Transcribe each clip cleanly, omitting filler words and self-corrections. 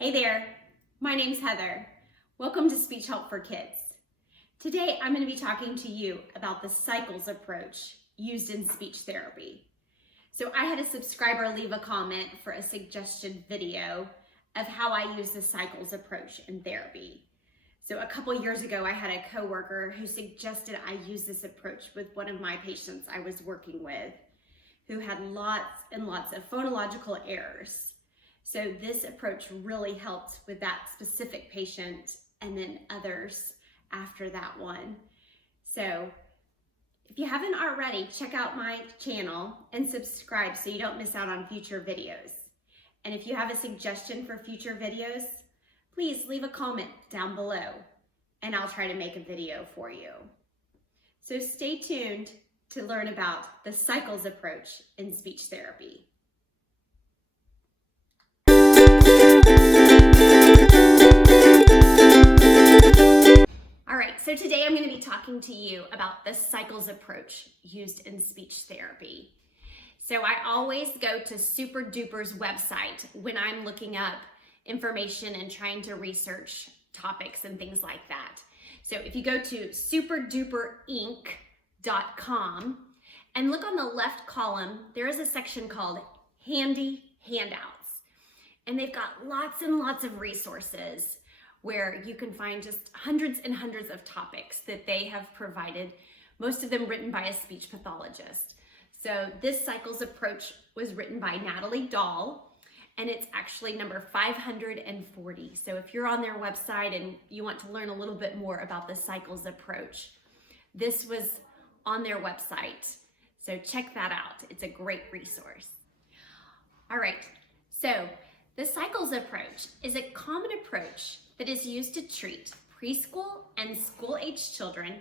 Hey there, my name's Heather. Welcome to Speech Help for Kids. Today I'm going to be talking to you about the cycles approach used in speech therapy. So I had a subscriber leave a comment for a suggested video of how I use the cycles approach in therapy. So a couple years ago I had a coworker who suggested I use this approach with one of my patients I was working with who had lots and lots of phonological errors. So this approach really helped with that specific patient and then others after that one. So if you haven't already, check out my channel and subscribe so you don't miss out on future videos. And if you have a suggestion for future videos, please leave a comment down below and I'll try to make a video for you. So stay tuned to learn about the cycles approach in speech therapy. So today I'm going to be talking to you about the cycles approach used in speech therapy. So I always go to Super Duper's website when I'm looking up information and trying to research topics and things like that. So if you go to superduperinc.com and look on the left column, there is a section called Handy Handouts. And they've got lots and lots of resources where you can find just hundreds and hundreds of topics that they have provided, most of them written by a speech pathologist. So this cycles approach was written by Natalie Dahl, and it's actually number 540. So if you're on their website and you want to learn a little bit more about the cycles approach, this was on their website. So check that out. It's a great resource. All right, so the cycles approach is a common approach that is used to treat preschool and school-age children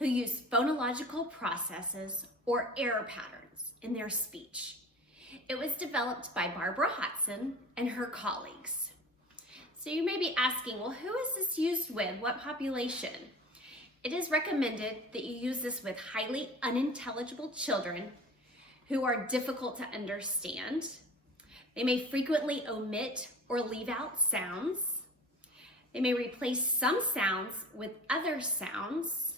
who use phonological processes or error patterns in their speech. It was developed by Barbara Hodson and her colleagues. So you may be asking, well, who is this used with? What population? It is recommended that you use this with highly unintelligible children who are difficult to understand. They may frequently omit or leave out sounds. They may replace some sounds with other sounds,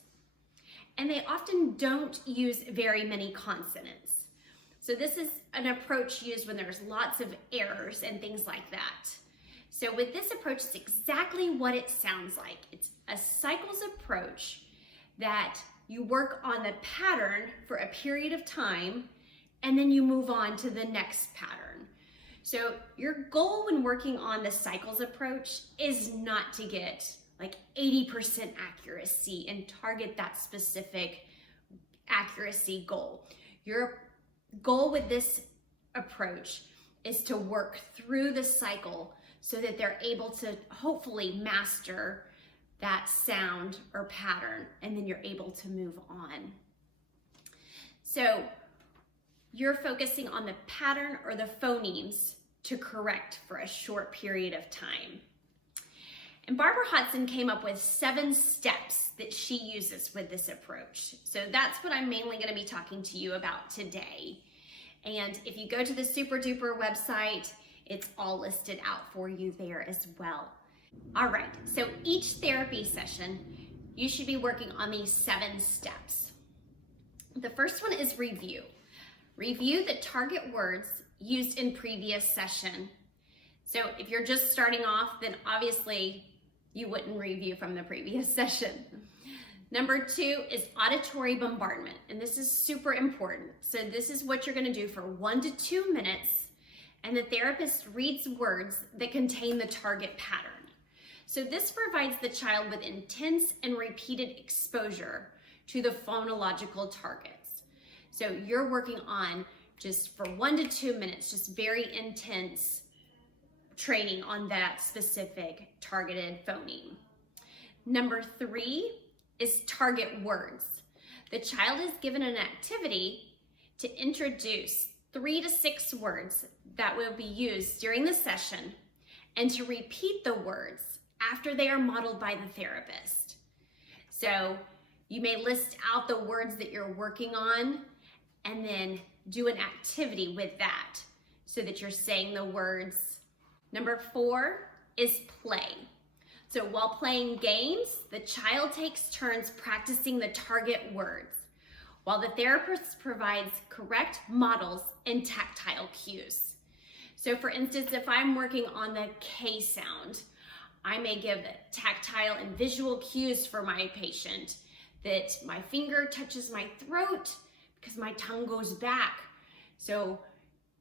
and they often don't use very many consonants. So this is an approach used when there's lots of errors and things like that. So with this approach, it's exactly what it sounds like. It's a cycles approach that you work on the pattern for a period of time, and then you move on to the next pattern. So your goal when working on the cycles approach is not to get like 80% accuracy and target that specific accuracy goal. Your goal with this approach is to work through the cycle so that they're able to hopefully master that sound or pattern, and then you're able to move on. So you're focusing on the pattern or the phonemes to correct for a short period of time. And Barbara Hodson came up with 7 steps that she uses with this approach. So that's what I'm mainly going to be talking to you about today. And if you go to the Super Duper website, it's all listed out for you there as well. All right, so each therapy session, you should be working on these 7 steps. The first one is review. Review the target words used in previous session. So if you're just starting off, then obviously you wouldn't review from the previous session. Number 2 is auditory bombardment, and this is super important. So this is what you're gonna do for 1 to 2 minutes, and the therapist reads words that contain the target pattern. So this provides the child with intense and repeated exposure to the phonological targets. So you're working on just for 1 to 2 minutes, just very intense training on that specific targeted phoneme. Number 3 is target words. The child is given an activity to introduce 3 to 6 words that will be used during the session and to repeat the words after they are modeled by the therapist. So you may list out the words that you're working on and then do an activity with that so that you're saying the words. Number 4 is play. So while playing games, the child takes turns practicing the target words, while the therapist provides correct models and tactile cues. So for instance, if I'm working on the K sound, I may give tactile and visual cues for my patient, that my finger touches my throat because my tongue goes back. So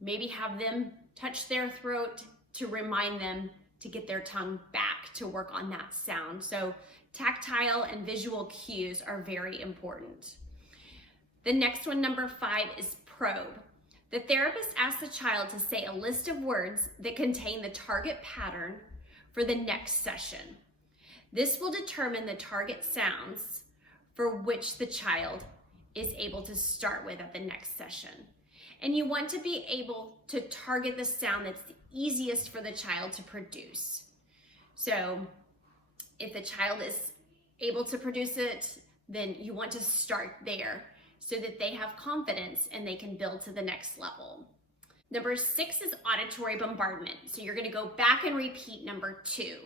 maybe have them touch their throat to remind them to get their tongue back to work on that sound. So tactile and visual cues are very important. The next one, number 5, is probe. The therapist asks the child to say a list of words that contain the target pattern for the next session. This will determine the target sounds for which the child is able to start with at the next session. And you want to be able to target the sound that's the easiest for the child to produce. So if the child is able to produce it, then you want to start there so that they have confidence and they can build to the next level. Number 6 is auditory bombardment. So you're going to go back and repeat number 2.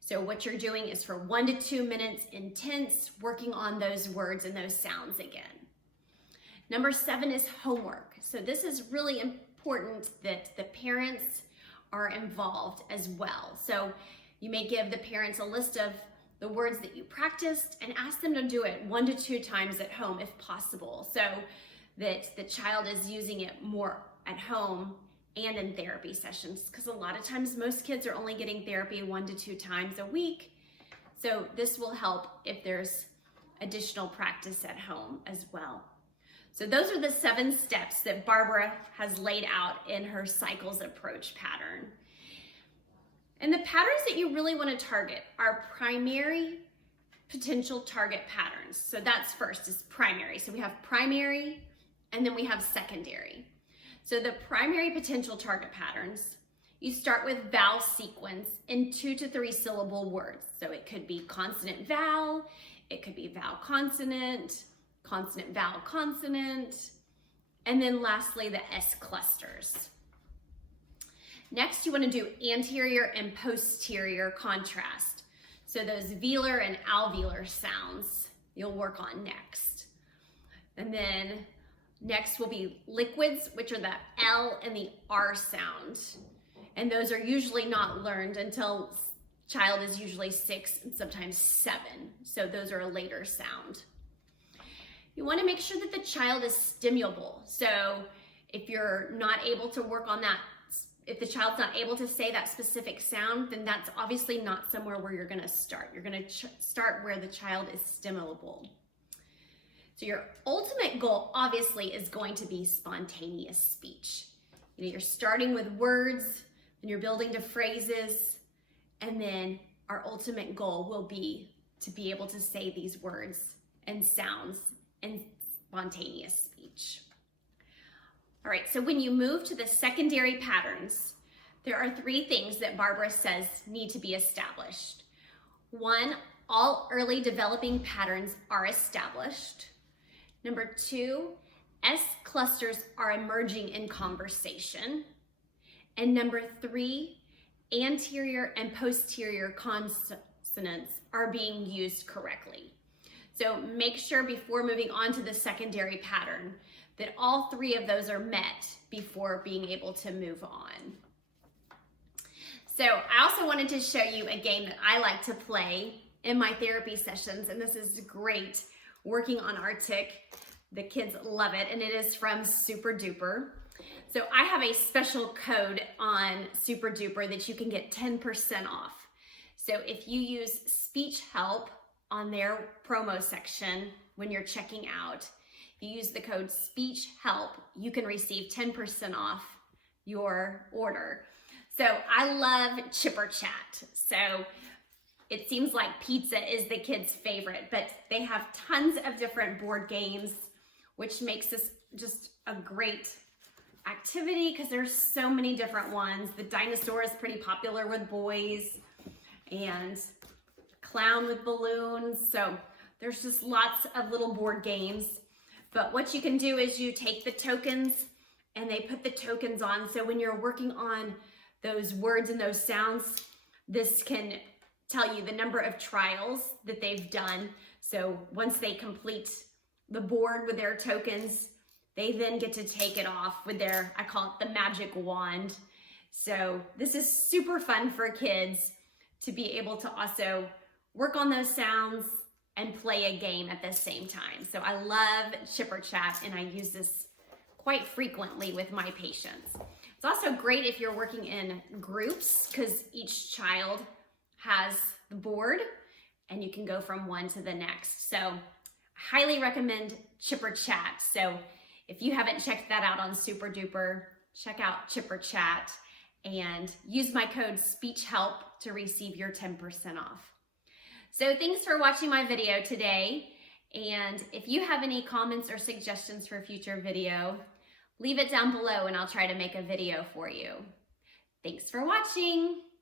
So what you're doing is for 1 to 2 minutes intense, working on those words and those sounds again. Number 7 is homework. So this is really important that the parents are involved as well. So you may give the parents a list of the words that you practiced and ask them to do it 1 to 2 times at home if possible, so that the child is using it more at home and in therapy sessions, because a lot of times most kids are only getting therapy 1 to 2 times a week. So this will help if there's additional practice at home as well. So those are the 7 steps that Barbara has laid out in her cycles approach pattern. And the patterns that you really want to target are primary potential target patterns. So that's first is primary. So we have primary and then we have secondary. So the primary potential target patterns, you start with vowel sequence in 2 to 3 syllable words. So it could be consonant vowel, it could be vowel consonant, consonant vowel consonant, and then lastly the S clusters. Next, you want to do anterior and posterior contrast. So those velar and alveolar sounds you'll work on next. And then next will be liquids, which are the L and the R sound. And those are usually not learned until child is usually 6 and sometimes 7. So those are a later sound. You want to make sure that the child is stimulable. So if you're not able to work on that, if the child's not able to say that specific sound, then that's obviously not somewhere where you're going to start. You're going to start where the child is stimulable. So your ultimate goal obviously is going to be spontaneous speech. You know, you're starting with words and you're building to phrases, and then our ultimate goal will be to be able to say these words and sounds in spontaneous speech. All right, so when you move to the secondary patterns, there are 3 things that Barbara says need to be established. 1, all early developing patterns are established. Number 2, S clusters are emerging in conversation. And number 3, anterior and posterior consonants are being used correctly. So make sure before moving on to the secondary pattern that all 3 of those are met before being able to move on. So I also wanted to show you a game that I like to play in my therapy sessions, and this is great working on our tic. The kids love it, and it is from Super Duper. So I have a special code on Super Duper that you can get 10% off. So if you use Speech Help on their promo section when you're checking out, if you use the code Speech Help, you can receive 10% off your order. So I love Chipper Chat. So it seems like pizza is the kids' favorite, but they have tons of different board games, which makes this just a great activity because there's so many different ones. The dinosaur is pretty popular with boys, and clown with balloons. So there's just lots of little board games. But what you can do is you take the tokens and they put the tokens on. So when you're working on those words and those sounds, This can tell you the number of trials that they've done. So once they complete the board with their tokens, they then get to take it off with their, I call it the magic wand. So this is super fun for kids to be able to also work on those sounds and play a game at the same time. So I love Chipper Chat, and I use this quite frequently with my patients. It's also great if you're working in groups because each child has the board and you can go from one to the next. So I highly recommend Chipper Chat. So if you haven't checked that out on Super Duper, check out Chipper Chat and use my code SpeechHelp to receive your 10% off. So thanks for watching my video today. And if you have any comments or suggestions for future video, leave it down below and I'll try to make a video for you. Thanks for watching.